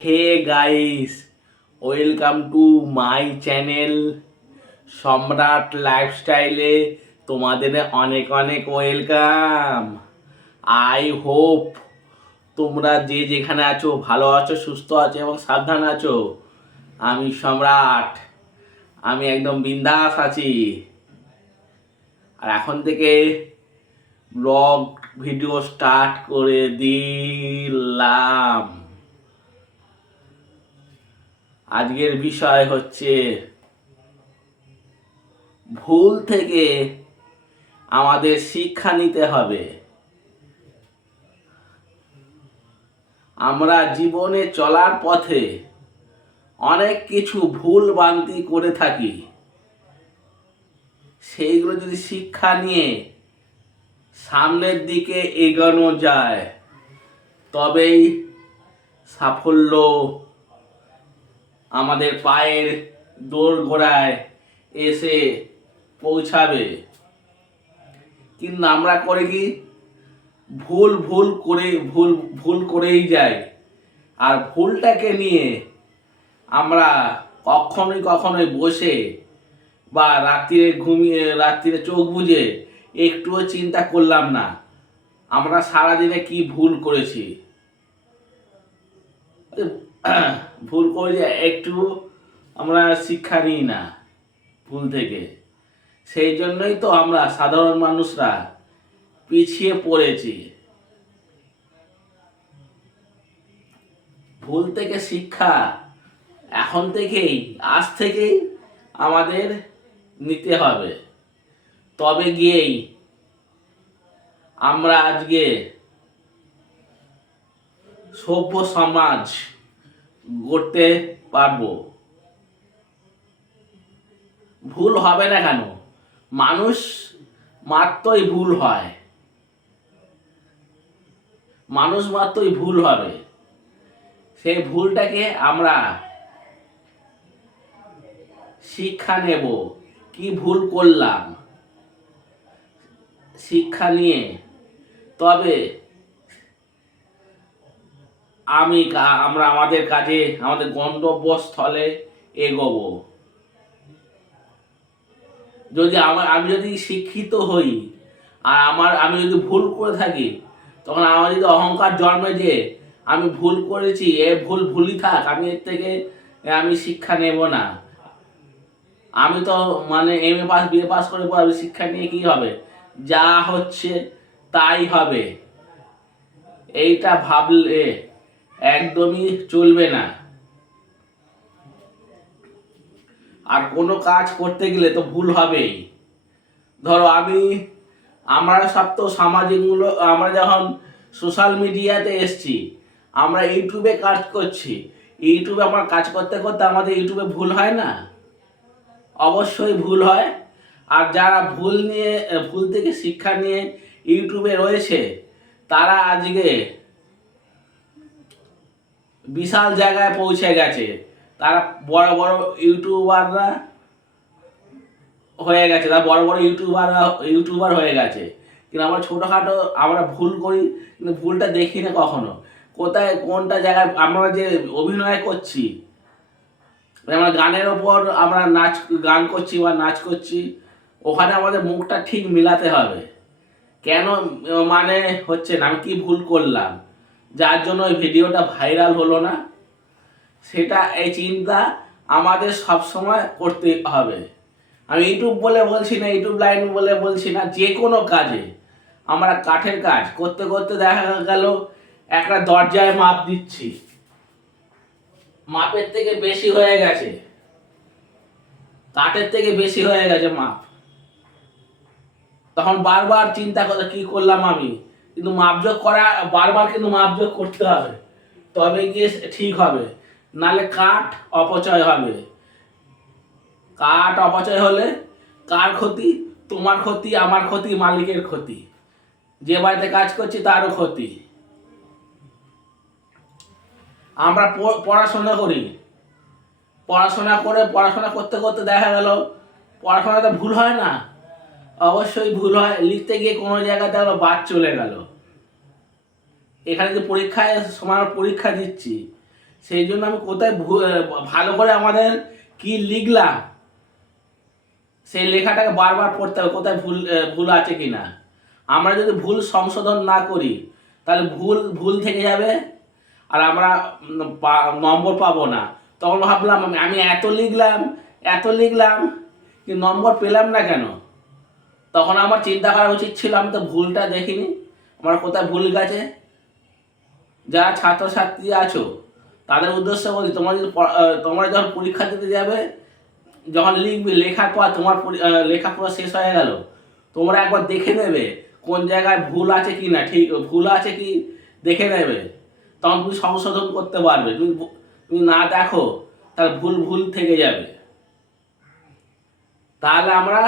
Hey guys, welcome to my channel Samrat লাইফস্টাইলে। তোমাদের অনেক অনেক ওয়েলকাম। আই হোপ তোমরা যে যেখানে আছো, ভালো আছো, সুস্থ আছো এবং সাবধান আছো। আমি সম্রাট, আমি একদম বিন্দাস আছি। আর এখন থেকে ব্লগ ভিডিও স্টার্ট করে দিলাম। আজকের বিষয় হচ্ছে ভুল থেকে আমাদের শিক্ষা নিতে হবে। আমরা জীবনে চলার পথে অনেক কিছু ভুল বান্তি করে থাকি। সেইগুলো যদি শিক্ষা নিয়ে সামনের দিকে এগোনো যায়, তবেই সাফল্য আমাদের পায়ের দোর ঘোড়ায় এসে পৌঁছাবে। কিন্তু আমরা করে কি? ভুল ভুল করে, ভুল ভুল করেই যাই। আর ভুলটাকে নিয়ে আমরা কখনোই কখনোই বসে বা রাত্রিরে ঘুমিয়ে, রাত্রিরে চোখ বুজে একটুও চিন্তা করলাম না। আমরা সারাদিনে কি ভুল করেছি? ভুল করে একটু আমরা শিক্ষা নিই না, ভুল থেকে। সেই জন্যই তো আমরা সাধারণ মানুষরা পিছিয়ে পড়েছি। ভুল থেকে শিক্ষা এখন থেকেই, আজ থেকেই আমাদের নিতে হবে। তবে গিয়েই আমরা আজকে সভ্য সমাজ গড়তে পারব। ভুল হবে না কেন? মানুষ মাত্রই ভুল হয়। মানুষ মাত্রই ভুল হবে। সেই ভুলটাকে আমরা শিক্ষা নেব। কি ভুল করলাম? শিক্ষা নিয়ে। তবে আমি আমরা আমাদের কাজে, আমাদের গন্তব্যস্থলে এগোবো। যদি আমার, আমি যদি শিক্ষিত হই, আর আমার, আমি যদি ভুল করে থাকি, তখন আমার যদি অহংকার জন্মে যে, আমি ভুল করেছি, এ ভুল ভুলই থাক, আমি এর থেকে আমি শিক্ষা নেব না। আমি তো মানে M A pass BA pass করে পর শিক্ষা নিয়ে কি হবে? যা হচ্ছে তাই হবে। এইটা ভাবলে একদমই চলবে না। আর কোনো কাজ করতে গেলে তো ভুল হবেই। ধরো আমি, আমরা সব তো সামাজিকমূলক, আমরা যখন সোশ্যাল মিডিয়াতে এসছি, আমরা ইউটিউবে কাজ করছি। ইউটিউবে আমার কাজ করতে করতে আমাদের ইউটিউবে ভুল হয় না? অবশ্যই ভুল হয়। আর যারা ভুল নিয়ে, ভুল থেকে শিক্ষা নিয়ে ইউটিউবে রয়েছে, তারা আজকে বিশাল জায়গায় পৌঁছে গেছে। তারা বড় বড় ইউটিউবাররা হয়ে গেছে। তারা বড় বড় ইউটিউবাররা, ইউটিউবার হয়ে গেছে। কিন্তু আমরা ছোটোখাটো আমরা ভুল করি, কিন্তু ভুলটা দেখি না কখনো। কোথায়, কোনটা জায়গায় আমরা যে অভিনয় করছি, আমরা গানের ওপর আমরা নাচ, গান করছি বা নাচ করছি, ওখানে আমাদের মুখটা ঠিক মিলাতে হবে। কেন মানে হচ্ছে না, আমি কি ভুল করলাম? যার জন্য ওই ভিডিওটা ভাইরাল হলো না, সেটা এই চিন্তা আমাদের সব সময় করতে হবে। আমি ইউটিউব বলে বলছি না, ইউটিউব লাইন বলে বলছি না, যে কোনো কাজে। আমরা কাঠের কাজ করতে করতে দেখা গেল, একটা দরজায় মাপ দিচ্ছি। মাপের থেকে বেশি হয়ে গেছে। কাঠের থেকে বেশি হয়ে গেছে মাপ। তখন বারবার চিন্তা করে কি করলাম আমি? কিন্তু মাপযোগ করা, বারবার কিন্তু মাপযোগ করতে হবে। তবে গিয়ে ঠিক হবে। নালে কাঠ অপচয় হবে। কাঠ অপচয় হলে কার ক্ষতি? তোমার ক্ষতি, আমার ক্ষতি, মালিকের ক্ষতি। যে বাড়িতে কাজ করছি, তারও ক্ষতি। আমরা পড়াশোনা করি। পড়াশোনা করে, পড়াশোনা করতে করতে দেখা গেল, পড়াশোনাতে ভুল হয় না। অবশ্যই ভুল হয়। লিখতে গিয়ে কোনো জায়গাতে আবার বাদ চলে গেল। এখানে যে পরীক্ষায়, সময় পরীক্ষা দিচ্ছি, সেই জন্য আমি কোথায় ভালো করে আমাদের কি লিখলাম, সেই লেখাটাকে বারবার পড়তে হবে, কোথায় ভুল ভুল আছে কি না আমরা যদি ভুল সংশোধন না করি, তাহলে ভুল ভুল থেকে যাবে, আর আমরা নম্বর পাবো না। তখন ভাবলাম আমি- আমি এত লিখলাম এত লিখলাম কিন্তু নম্বর পেলাম না কেন? তখন আমার চিন্তা করা উচিত ছিল, আমি তো ভুলটা দেখিনি, আমার কোথায় ভুল গেছে? যারা ছাত্রছাত্রী আছো, তাদের উদ্দেশ্যে বলি তোমরা যদি তোমরা যখন পরীক্ষা দিতে যাবে, যখন লিখবে, লেখার পর তোমার লেখা পুরো শেষ হয়ে গেল, তোমরা একবার দেখে নেবে কোন জায়গায় ভুল আছে কি না ঠিক, ভুল আছে কি, দেখে নেবে। তখন তুমি সংশোধন করতে পারবে। তুমি তুমি না দেখো তার ভুল ভুল থেকে যাবে। তাহলে আমরা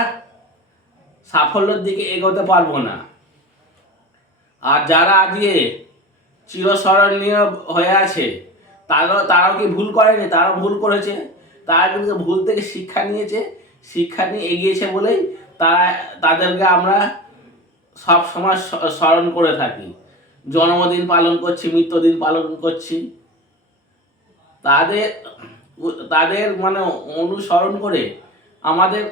সাফল্যের দিকে এগোতে পারব না। আর যারা আজকে চিরস্মরণীয় হয়ে আছে। তারাও তারাও কি ভুল করেনি? তারাও ভুল করেছে। তারা কিন্তু ভুল থেকে শিক্ষা নিয়েছে। শিক্ষা নিয়ে এগিয়েছে বলেই তারা তাদেরকে আমরা সব সময় স্মরণ করে থাকি। জন্মদিন পালন করছি, মৃত্যুদিন পালন করছি। তাদের তাদের মানে অনুসরণ করে আমাদের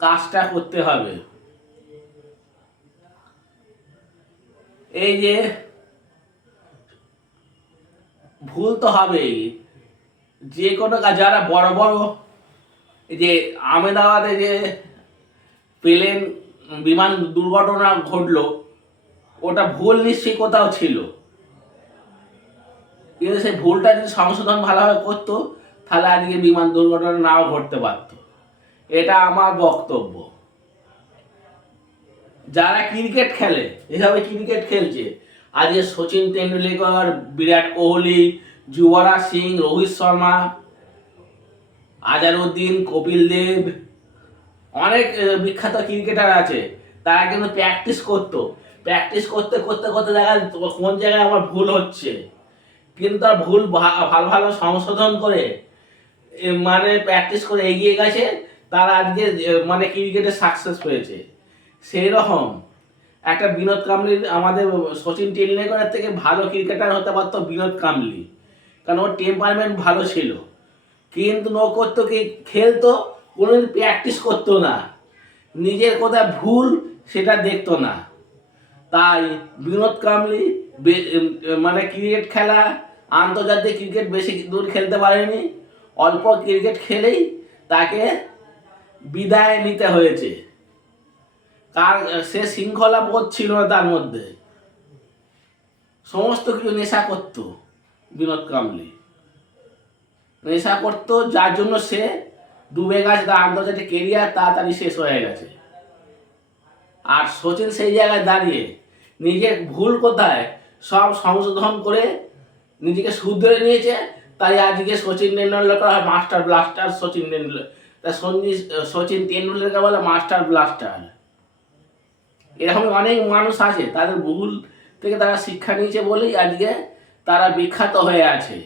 কাজটা করতে হবে। এই যে ভুল তো হবেই। যে কোনো কাজ, যারা বড় বড় যে আমেদাবাদে যে প্লেন বিমান দুর্ঘটনা ঘটলো, ওটা ভুল নিশ্চয়ই কোথাও ছিল। কিন্তু সেই ভুলটা যদি সংশোধন ভালোভাবে করতো, তাহলে আজকে বিমান দুর্ঘটনা নাও ঘটতে পারতো। এটা আমার বক্তব্য। যারা ক্রিকেট খেলে, এভাবে ক্রিকেট খেলছে আজকে সচিন তেন্ডুলকর, বিরাট কোহলি, যুবরাজ সিং, রোহিত শর্মা আজারউদ্দিন কপিল দেব, অনেক বিখ্যাত ক্রিকেটার আছে। তারা কিন্তু প্র্যাকটিস করতো। প্র্যাকটিস করতে করতে করতে দেখা কোন জায়গায় আমার ভুল হচ্ছে। কিন্তু তার ভুল ভালো ভালো সংশোধন করে মানে প্র্যাকটিস করে এগিয়ে গেছে। তারা আজকে মানে ক্রিকেটে সাকসেস পেয়েছে। সেই রকম একটা বিনোদ কামলির আমাদের সচিন টেন্ডুলকরের থেকে ভালো ক্রিকেটার হতে পারতো বিনোদ কামলি। কারণ ওর টেম্পারমেন্ট ভালো ছিল। কিন্তু ও করতো কি, খেলতো, কোনোদিন প্র্যাকটিস করতো না। নিজের কোথায় ভুল সেটা দেখতো না। তাই বিনোদ কামলি মানে ক্রিকেট খেলা, আন্তর্জাতিক ক্রিকেট বেশি দূর খেলতে পারেনি। অল্প ক্রিকেট খেলেই তাকে বিদায় নিতে হয়েছে। কার সে শৃঙ্খলা বোধ ছিল না তার মধ্যে। সমস্ত কিছু নেশা করতো বিনোদ কামলি নেশা করতো, যার জন্য সে ডুবে গেছে তার আন্তর্জাতিক কেরিয়ার তাড়াতাড়ি শেষ হয়ে গেছে। আর সচিন সেই জায়গায় দাঁড়িয়ে নিজের ভুল কোথায় সব সংশোধন করে নিজেকে শুধরে নিয়েছে। তাই আজকে সচিন তেন্ডুলকর হয় মাস্টার ব্লাস্টার সচিন তেন্ডুলকর তাই সঞ্জি- সচিন তেন্ডুলকর বলে মাস্টার ব্লাস্টার। এরকম অনেক মানুষ আছে, তাদের ভুল থেকে তারা শিক্ষা নিয়েছে বলেই আজকে তারা বিখ্যাত হয়ে আছে।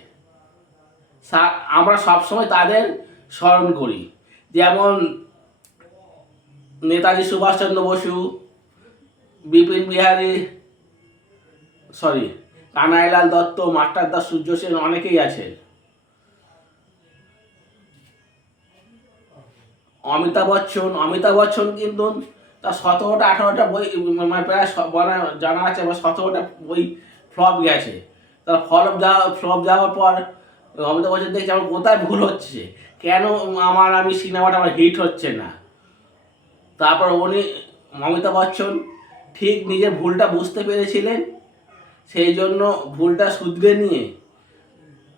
আমরা সবসময় তাদের স্মরণ করি। যেমন নেতাজি সুভাষচন্দ্র বসু, বিপিন বিহারী সরি কানাইলাল দত্ত, মাস্টার দাস, সূর্য সেন অনেকেই আছে। অমিতাভ বচ্চন অমিতাভ বচ্চন কিন্তু তার সতেরোটা, আঠারোটা বই মানে প্রায় জানা আছে বা সতেরোটা বই ফ্লপ গেছে। তার ফলপ যাওয়া ফ্লপ যাওয়ার পর অমিতাভ বচ্চন দেখছে আমার কোথায় ভুল হচ্ছে? কেন আমার, আমি সিনেমাটা আমার হিট হচ্ছে না? তারপর উনি অমিতাভ বচ্চন ঠিক নিজের ভুলটা বুঝতে পেরেছিলেন, সেই জন্য ভুলটা শুধরে নিয়ে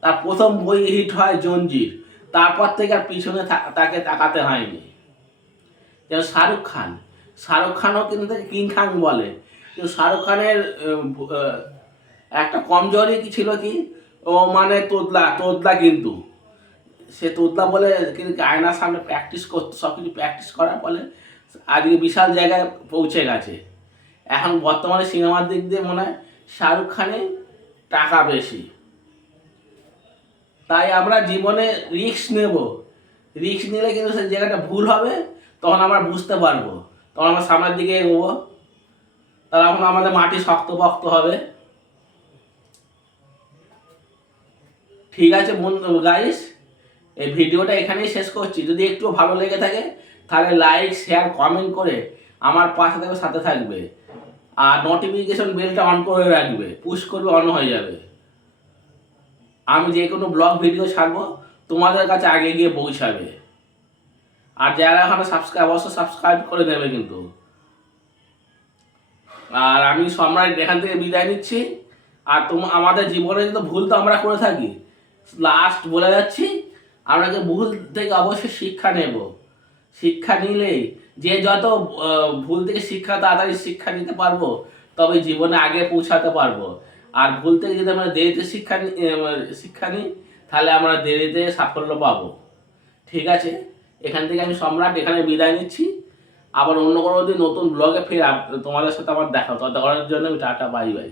তার প্রথম বই হিট হয় জঞ্জির। তারপর থেকে আর পিছনে তাকে তাকাতে হয়নি। যেমন শাহরুখ খান শাহরুখ খানও কিন্তু কিং খান বলে। কিন্তু শাহরুখ খানের একটা কমজোরি কি ছিল কি? ও মানে তোতলা তোতলা কিন্তু। সে তোতলা বলে কিন্তু আয়নার সামনে প্র্যাকটিস করতো সব কিছু প্র্যাকটিস করার ফলে আজকে বিশাল জায়গায় পৌঁছে গেছে। এখন বর্তমানে সিনেমার দিক দিয়ে মনে হয় শাহরুখ খানের টাকা বেশি। তাই আমরা জীবনে রিস্ক নেব। রিস্ক নিলে কিন্তু সে জায়গাটা ভুল হবে, তখন আমরা বুঝতে পারব। তখন আমরা সামনের দিকে এগোবো। তখন আমাদের মাটি শক্ত পক্ত হবে। ঠিক আছে বন্ধু গাইস এই ভিডিওটা এখানেই শেষ করছি। যদি একটু ভালো লেগে থাকে, তাহলে লাইক শেয়ার কমেন্ট করে আমার পাশে থাকবে, সাথে থাকবে। আর নোটিফিকেশন বেলটা অন করে রাখবে। পুশ করবে অন হয়ে যাবে। আমি যে কোনো ব্লগ ভিডিও ছাড়বো, তোমাদের কাছে আগে গিয়ে পৌঁছাবে। আর যারা এখনও সাবস্ক্রাইব অবশ্যই সাবস্ক্রাইব করে দেবে কিন্তু। আর আমি সম্রাট এখান থেকে বিদায় নিচ্ছি। আর তোম আমাদের জীবনে কিন্তু ভুল তো আমরা করে থাকি। লাস্ট বলে যাচ্ছি, আমরা যে ভুল থেকে অবশ্যই শিক্ষা নেব। শিক্ষা নিলেই যে যত ভুল থেকে শিক্ষা, তাড়াতাড়ি শিক্ষা নিতে পারব তবে জীবনে আগে পৌঁছাতে পারব। আর ভুল থেকে যদি আমরা দেরিতে শিক্ষা শিক্ষা নিই, তাহলে আমরা দেরিতে সাফল্য পাবো। ঠিক আছে? এখান থেকে আমি সম্রাট, এখানে বিদায় নিচ্ছি। আবার অন্য কোনো দিন নতুন ব্লগে ফের তোমাদের সাথে আমার দেখা ততক্ষণের জন্য আমি টাটা বাই বাই